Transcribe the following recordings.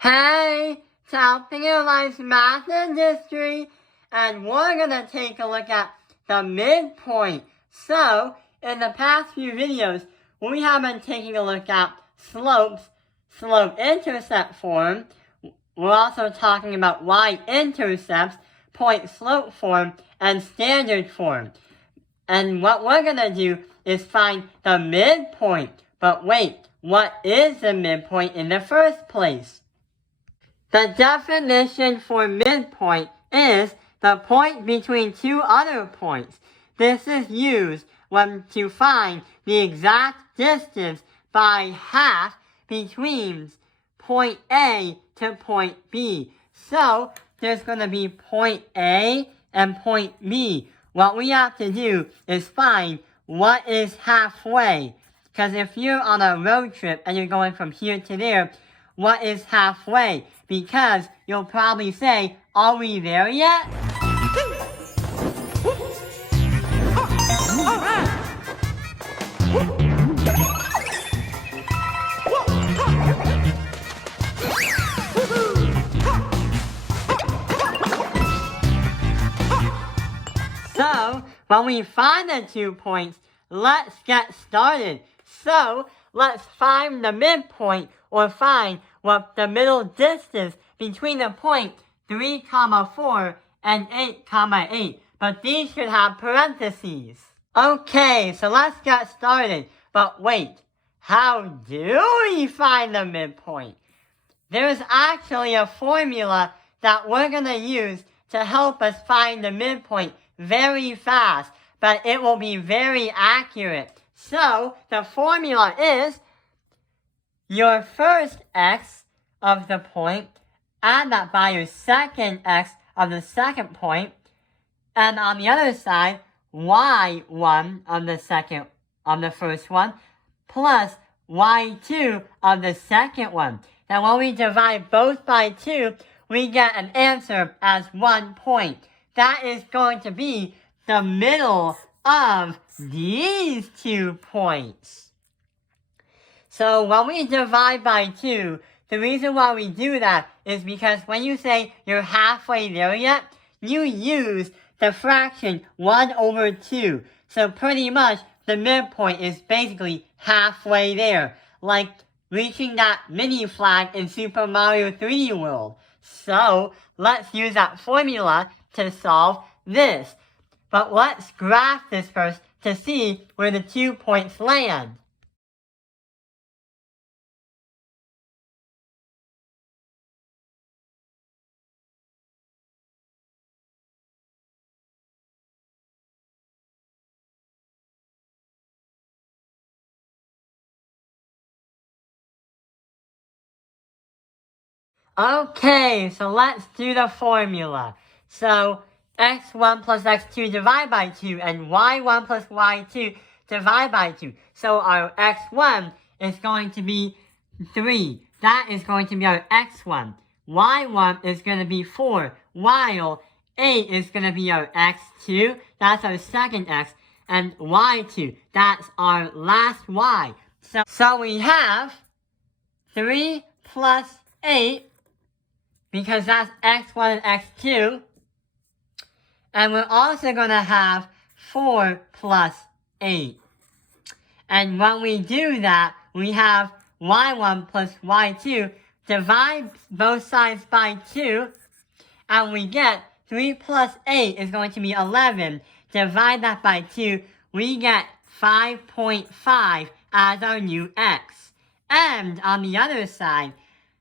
Hey, Southing Life's Math and History, and we're going to take a look at the midpoint. So, in the past few videos, we have been taking a look at slopes, slope-intercept form. We're also talking about y-intercepts, point-slope form, and standard form. And what we're going to do is find the midpoint. But wait, what is the midpoint in the first place? The definition for midpoint is the point between two other points. This is used when to find the exact distance by half between point A to point B. So there's going to be point A and point B. What we have to do is find what is halfway. Because if you're on a road trip and you're going from here to there, what is halfway? Because you'll probably say, are we there yet? So, when we find the 2 points, let's get started. So, let's find the midpoint, or find what the middle distance between the point 3, 4 and 8, 8. But these should have parentheses. Okay, so let's get started. But wait, how do we find the midpoint? There's actually a formula that we're going to use to help us find the midpoint very fast, but it will be very accurate. So, the formula is your first x of the point, add that by your second x of the second point, and on the other side, y1 of the first one, plus y2 of the second one. Now when we divide both by 2, we get an answer as 1 point. That is going to be the middle of these 2 points. So when we divide by 2, the reason why we do that is because when you say you're halfway there yet, you use the fraction 1 over 2. So pretty much the midpoint is basically halfway there, like reaching that mini flag in Super Mario 3D World. So let's use that formula to solve this. But let's graph this first to see where the 2 points land. Okay, so let's do the formula. So x1 plus x2 divided by 2 and y1 plus y2 divided by 2. So our x1 is going to be 3. That is going to be our x1. y1 is going to be 4, while 8 is going to be our x2. That's our second x. And y2, that's our last y. So we have 3 plus 8, because that's x1 and x2. And we're also going to have 4 plus 8. And when we do that, we have y1 plus y2, divide both sides by 2, and we get 3 plus 8 is going to be 11. Divide that by 2, we get 5.5 as our new x. And on the other side,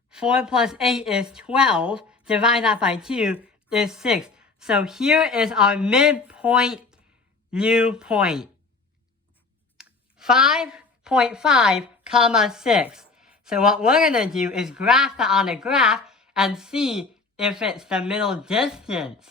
4 plus 8 is 12. Divide that by 2 is 6. So here is our midpoint new point. 5.5, 6. So what we're going to do is graph that on a graph and see if it's the middle distance.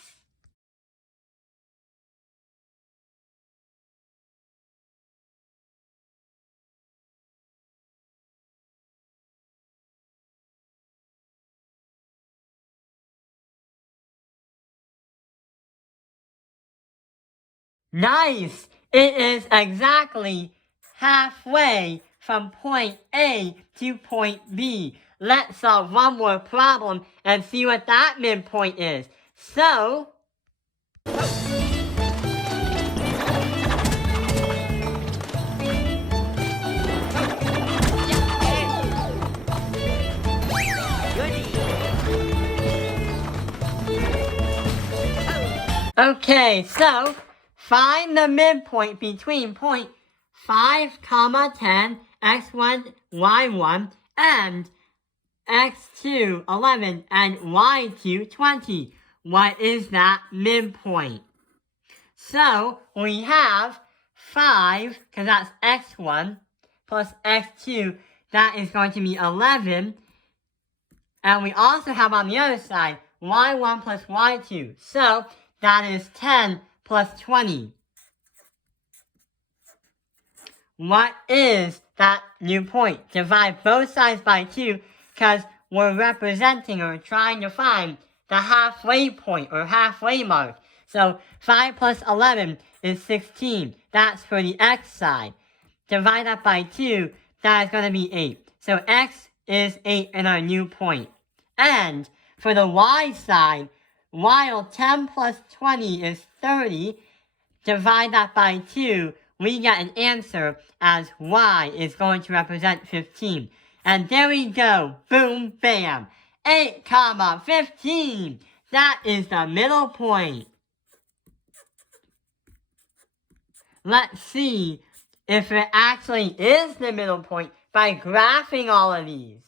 Nice! It is exactly halfway from point A to point B. let's solve one more problem and see what that midpoint is. So, okay, so find the midpoint between point 5, 10, x1, y1, and x2, 11, and y2, 20. What is that midpoint? So, we have 5, because that's x1, plus x2, that is going to be 11. And we also have on the other side, y1 plus y2. So, that is 10 plus 20. What is that new point? Divide both sides by 2, because we're representing or trying to find the halfway point or halfway mark. So 5 plus 11 is 16. That's for the x side. Divide that by 2, that is going to be 8. So x is 8 in our new point. And for the y side, while 10 plus 20 is 30, divide that by 2, we get an answer as y is going to represent 15. And there we go. Boom, bam. 8, 15. That is the middle point. Let's see if it actually is the middle point by graphing all of these.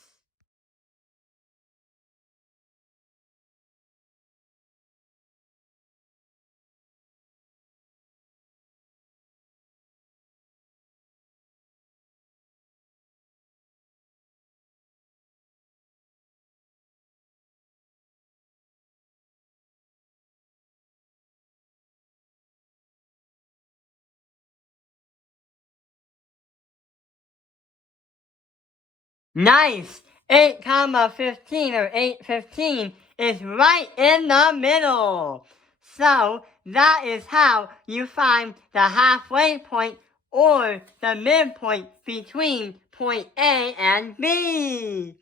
Nice! 8, 15 or 8, 15 is right in the middle. So that is how you find the halfway point or the midpoint between point A and B.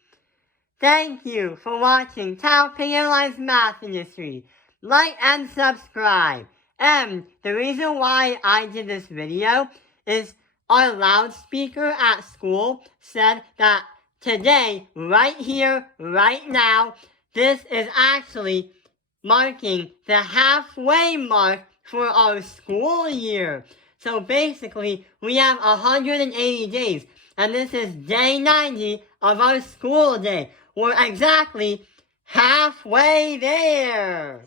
Thank you for watching Taoping Analyze Math Industry. Like and subscribe. And the reason why I did this video is our loudspeaker at school said that today, right here, right now, this is actually marking the halfway mark for our school year. So basically, we have 180 days, and this is day 90 of our school day. We're exactly halfway there.